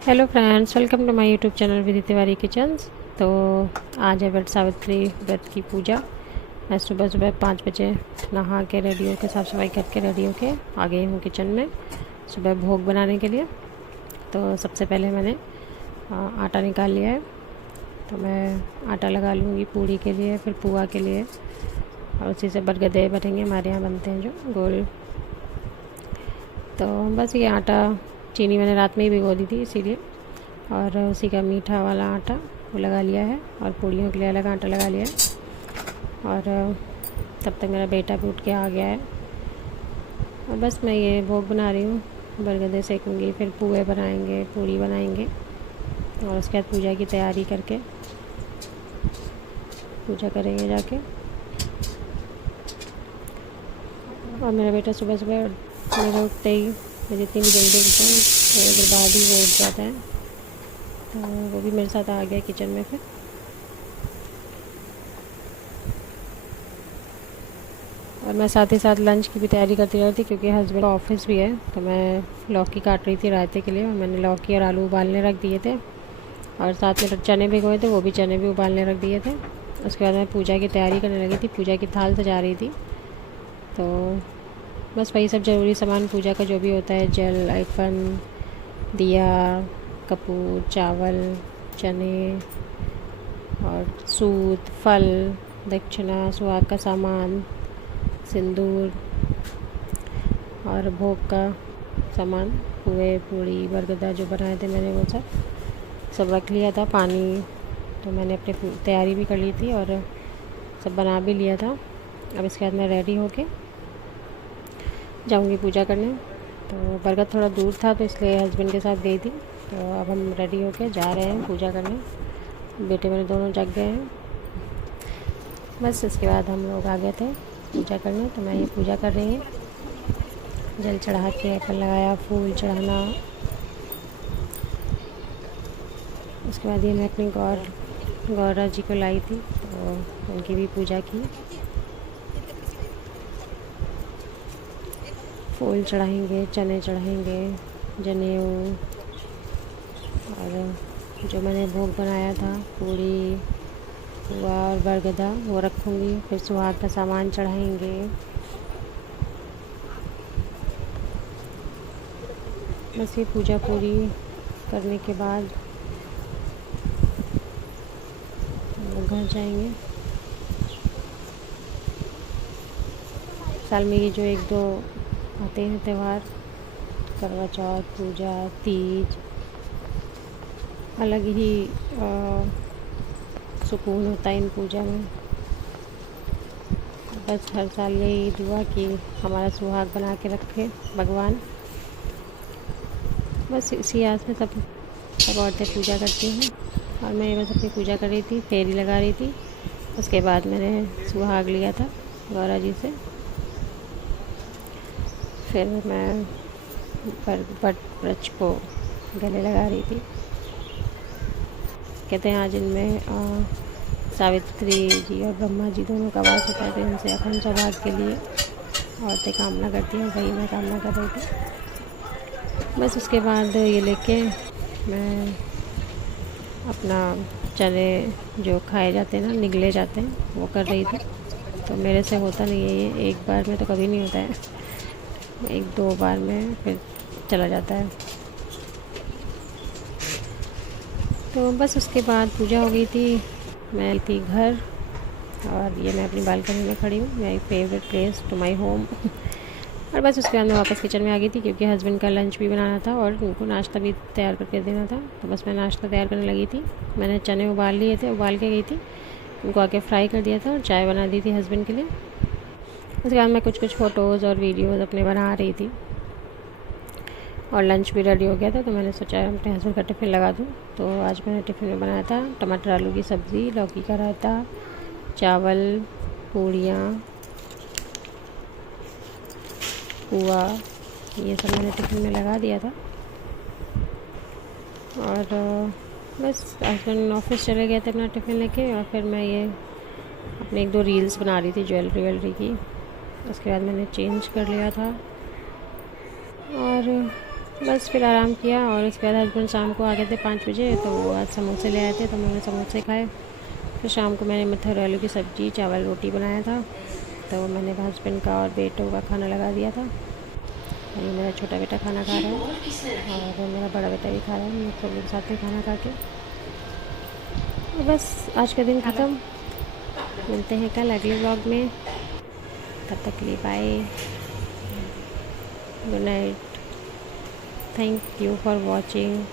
Hello friends, welcome to my YouTube channel Vidhi Tiwari kitchens. तो आज है वट सावित्री व्रत की पूजा। मैं सुबह सुबह 5 बजे नहा के रेडी होकर साफ़ सफाई करके रेडी होके आ गई हूँ किचन में सुबह भोग बनाने के लिए। तो सबसे पहले मैंने आटा निकाल लिया है। तो मैं आटा लगा लूँगी पूड़ी के लिए, फिर पुआ के लिए, और उसी से बरगदे बनेंगे, हमारे यहाँ बनते हैं जो गोल। तो बस ये आटा, चीनी मैंने रात में ही भिगो दी थी इसीलिए, और उसी का मीठा वाला आटा वो लगा लिया है, और पूड़ियों के लिए अलग आटा लगा लिया है। और तब तक मेरा बेटा भी उठ के आ गया है, और बस मैं ये भोग बना रही हूँ। बरगदे सेकूँगी, फिर पुए बनाएंगे, पूड़ी बनाएंगे, और उसके बाद पूजा की तैयारी करके पूजा करेंगे जाके। और मेरा बेटा सुबह सुबह मेरे उठते ही, मैं जितनी भी जल्दी उठता हूँ थोड़ी देर बाद ही वो उठ जाता है, तो वो भी मेरे साथ आ गया किचन में फिर। और मैं साथ ही साथ लंच की भी तैयारी करती रहती, क्योंकि हस्बैंड का ऑफिस भी है। तो मैं लौकी काट रही थी रायते के लिए, और मैंने लौकी और आलू उबालने रख दिए थे, और साथ में चने भिगोए थे, वो भी चने भी उबालने रख दिए थे। उसके बाद मैं पूजा की तैयारी करने लगी थी, पूजा की थाल सजा रही थी। तो बस वही सब ज़रूरी सामान पूजा का जो भी होता है, जल, आइफन, दिया, कपूर, चावल, चने, और सूत, फल, दक्षिणा, सुहाग का सामान, सिंदूर, और भोग का सामान, पुए, पूड़ी, बरगदा जो बनाए थे मैंने, वो सब रख लिया था। पानी तो मैंने अपनी तैयारी भी कर ली थी और सब बना भी लिया था। अब इसके बाद मैं रेडी होके जाऊंगी पूजा करने। तो बरगद थोड़ा दूर था, तो इसलिए हस्बैंड के साथ गई थी। तो अब हम रेडी होके जा रहे हैं पूजा करने। बेटे मेरे दोनों जग गए हैं। बस इसके बाद हम लोग आ गए थे पूजा करने। तो मैं ये पूजा कर रही हूँ, जल चढ़ा के, अपन लगाया, फूल चढ़ाना। उसके बाद ये मैं अपनी गौरा जी को लाई थी, तो उनकी भी पूजा की। फूल चढ़ाएंगे, चने चढ़ाएंगे, जनेऊ, और जो मैंने भोग बनाया था, पूड़ी, पुआ और बरगदा, वो रखूँगी। फिर सुहाग का सामान चढ़ाएंगे। बस ये पूजा पूरी करने के बाद हम लोग घर जाएंगे। साल में ये जो 1-2 आते हैं त्यौहार, करवा चौथ, पूजा, तीज, अलग ही सुकून होता है इन पूजा में। बस हर साल यही दुआ कि हमारा सुहाग बना के रखे भगवान। बस इसी आस में सब औरतें पूजा करती हैं, और मैं बस अपनी पूजा कर रही थी, फेरी लगा रही थी। उसके बाद मैंने सुहाग लिया था गौरा जी से। फिर मैं वट वृक्ष को गले लगा रही थी। कहते हैं आज इनमें सावित्री जी और ब्रह्मा जी दोनों का वास होता है, तो इनसे अखंड सौभाग्य के लिए औरतें कामना करती हैं। वही मैं कामना कर रही थी। बस उसके बाद ये लेके मैं अपना चने जो खाए जाते हैं ना, निगले जाते हैं, वो कर रही थी। तो मेरे से होता नहीं है ये, एक बार में तो कभी नहीं होता है, 1-2 बार में फिर चला जाता है। तो बस उसके बाद पूजा हो गई थी। मैं थी घर, और ये मैं अपनी बालकनी में खड़ी हूँ, my favourite place to my home. और बस उसके बाद मैं वापस किचन में आ गई थी, क्योंकि हस्बैंड का लंच भी बनाना था और उनको नाश्ता भी तैयार करके देना था। तो बस मैं नाश्ता तैयार करने लगी थी। मैंने चने उबाल लिए थे, उबाल के गई थी, उनको आके फ्राई कर दिया था, और चाय बना दी थी हस्बैंड के लिए। उसके बाद मैं कुछ फ़ोटोज़ और वीडियोज़ अपने बना रही थी, और लंच भी रेडी हो गया था। तो मैंने सोचा अपने हस्बैंड का टिफ़िन लगा दूँ। तो आज मैंने टिफ़िन में बनाया था टमाटर आलू की सब्ज़ी, लौकी का रायता, चावल, पूड़ियाँ, पुआ, ये सब मैंने टिफ़िन में लगा दिया था। और बस हस्बैंड ऑफिस चले गए थे अपना टिफ़िन लेके, और फिर मैं ये अपने 1-2 रील्स बना रही थी ज्वेलरी की। उसके बाद मैंने चेंज कर लिया था, और बस फिर आराम किया और उसके बाद हस्बैंड शाम को आ गए थे 5 बजे, तो वो आज समोसे ले आए थे तो मैंने समोसे खाए। फिर शाम को मैंने मटर आलू की सब्ज़ी चावल रोटी बनाया था, तो मैंने हस्बैंड का और बेटों का खाना लगा दिया था। और ये मेरा छोटा बेटा खाना खा रहा है और मेरा बड़ा बेटा भी खा रहा है, हम सब लोग साथ में खाना खा के। और बस आज का दिन ख़त्म। मिलते हैं कल अगले व्लॉग में, तब तक के लिए bye, good night, thank you for watching.